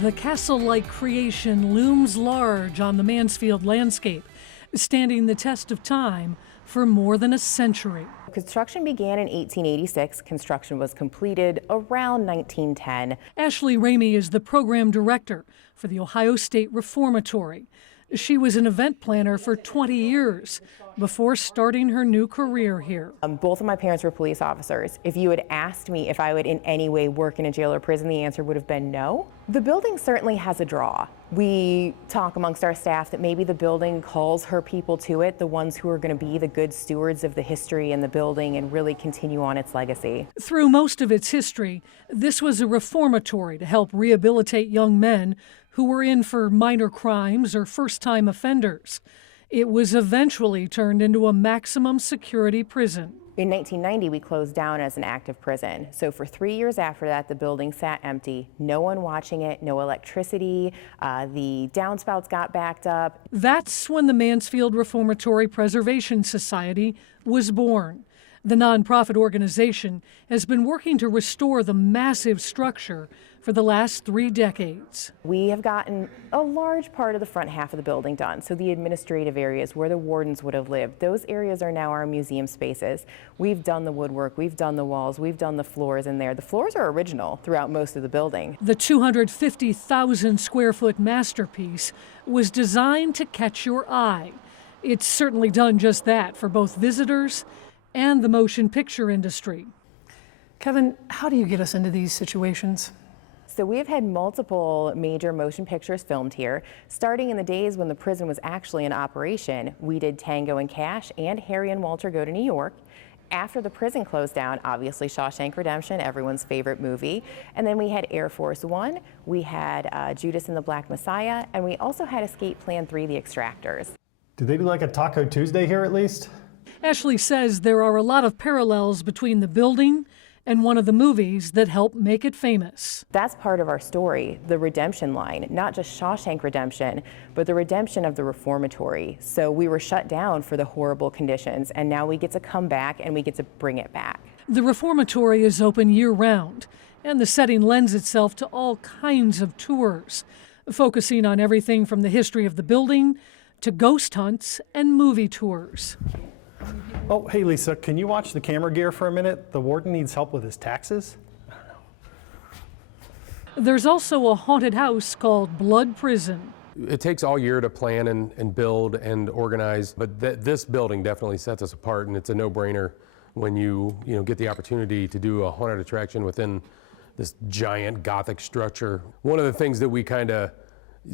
The castle-like creation looms large on the Mansfield landscape, standing the test of time for more than a century. Construction began in 1886. Construction was completed around 1910. Ashley Ramey is the program director for the Ohio State Reformatory. She was an event planner for 20 years before starting her new career here. Both of my parents were police officers. If you had asked me if I would in any way work in a jail or prison, the answer would have been no. The building certainly has a draw. We talk amongst our staff that maybe the building calls her people to it, the ones who are going to be the good stewards of the history in the building and really continue on its legacy. Through most of its history, this was a reformatory to help rehabilitate young men who were in for minor crimes or first-time offenders. It was eventually turned into a maximum security prison. In 1990, we closed down as an active prison. So for 3 years after that, the building sat empty, no one watching it, no electricity, the downspouts got backed up. That's when the Mansfield Reformatory Preservation Society was born. The nonprofit organization has been working to restore the massive structure for the last 3 decades. We have gotten a large part of the front half of the building done, so the administrative areas where the wardens would have lived, those areas are now our museum spaces. We've done the woodwork, we've done the walls, we've done the floors in there. The floors are original throughout most of the building. The 250,000 square foot masterpiece was designed to catch your eye. It's certainly done just that for both visitors and the motion picture industry. Kevin, how do you get us into these situations? So we've had multiple major motion pictures filmed here. Starting in the days when the prison was actually in operation, we did Tango and Cash and Harry and Walter Go to New York. After the prison closed down, obviously Shawshank Redemption, everyone's favorite movie. And then we had Air Force One, we had Judas and the Black Messiah, and we also had Escape Plan 3, The Extractors. Do they do like a Taco Tuesday here at least? Ashley says there are a lot of parallels between the building and one of the movies that helped make it famous. That's part of our story, the redemption line, not just Shawshank Redemption, but the redemption of the reformatory. So we were shut down for the horrible conditions, and now we get to come back and we get to bring it back. The reformatory is open year-round, and the setting lends itself to all kinds of tours, focusing on everything from the history of the building to ghost hunts and movie tours. Oh, hey Lisa, can you watch the camera gear for a minute? The warden needs help with his taxes. There's also a haunted house called Blood Prison. It takes all year to plan and build and organize, but this building definitely sets us apart, and it's a no-brainer when you get the opportunity to do a haunted attraction within this giant Gothic structure. One of the things that we kind of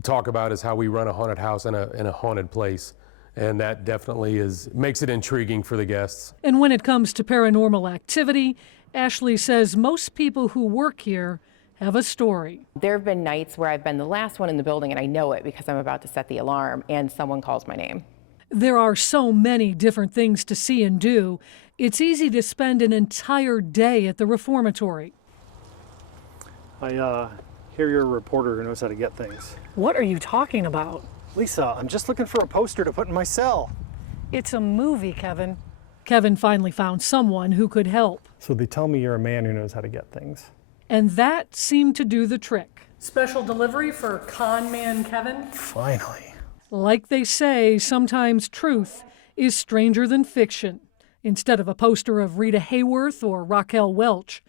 talk about is how we run a haunted house in a haunted place. And that definitely makes it intriguing for the guests. And when it comes to paranormal activity, Ashley says most people who work here have a story. There have been nights where I've been the last one in the building and I know it because I'm about to set the alarm and someone calls my name. There are so many different things to see and do. It's easy to spend an entire day at the reformatory. I hear you're a reporter who knows how to get things. What are you talking about? Lisa, I'm just looking for a poster to put in my cell. It's a movie, Kevin. Kevin finally found someone who could help. So they tell me you're a man who knows how to get things. And that seemed to do the trick. Special delivery for con man Kevin? Finally. Like they say, sometimes truth is stranger than fiction. Instead of a poster of Rita Hayworth or Raquel Welch,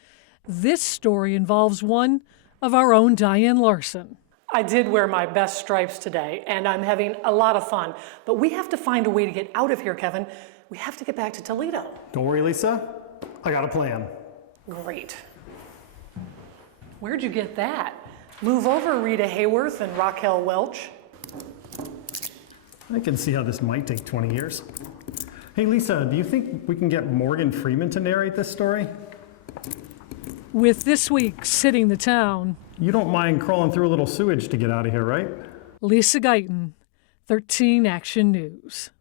this story involves one of our own Diane Larson. I did wear my best stripes today, and I'm having a lot of fun. But we have to find a way to get out of here, Kevin. We have to get back to Toledo. Don't worry, Lisa. I got a plan. Great. Where'd you get that? Move over, Rita Hayworth and Raquel Welch. I can see how this might take 20 years. Hey, Lisa, do you think we can get Morgan Freeman to narrate this story? With this week sitting the town, You don't mind crawling through a little sewage to get out of here, right? Lisa Guyton, 13 Action News.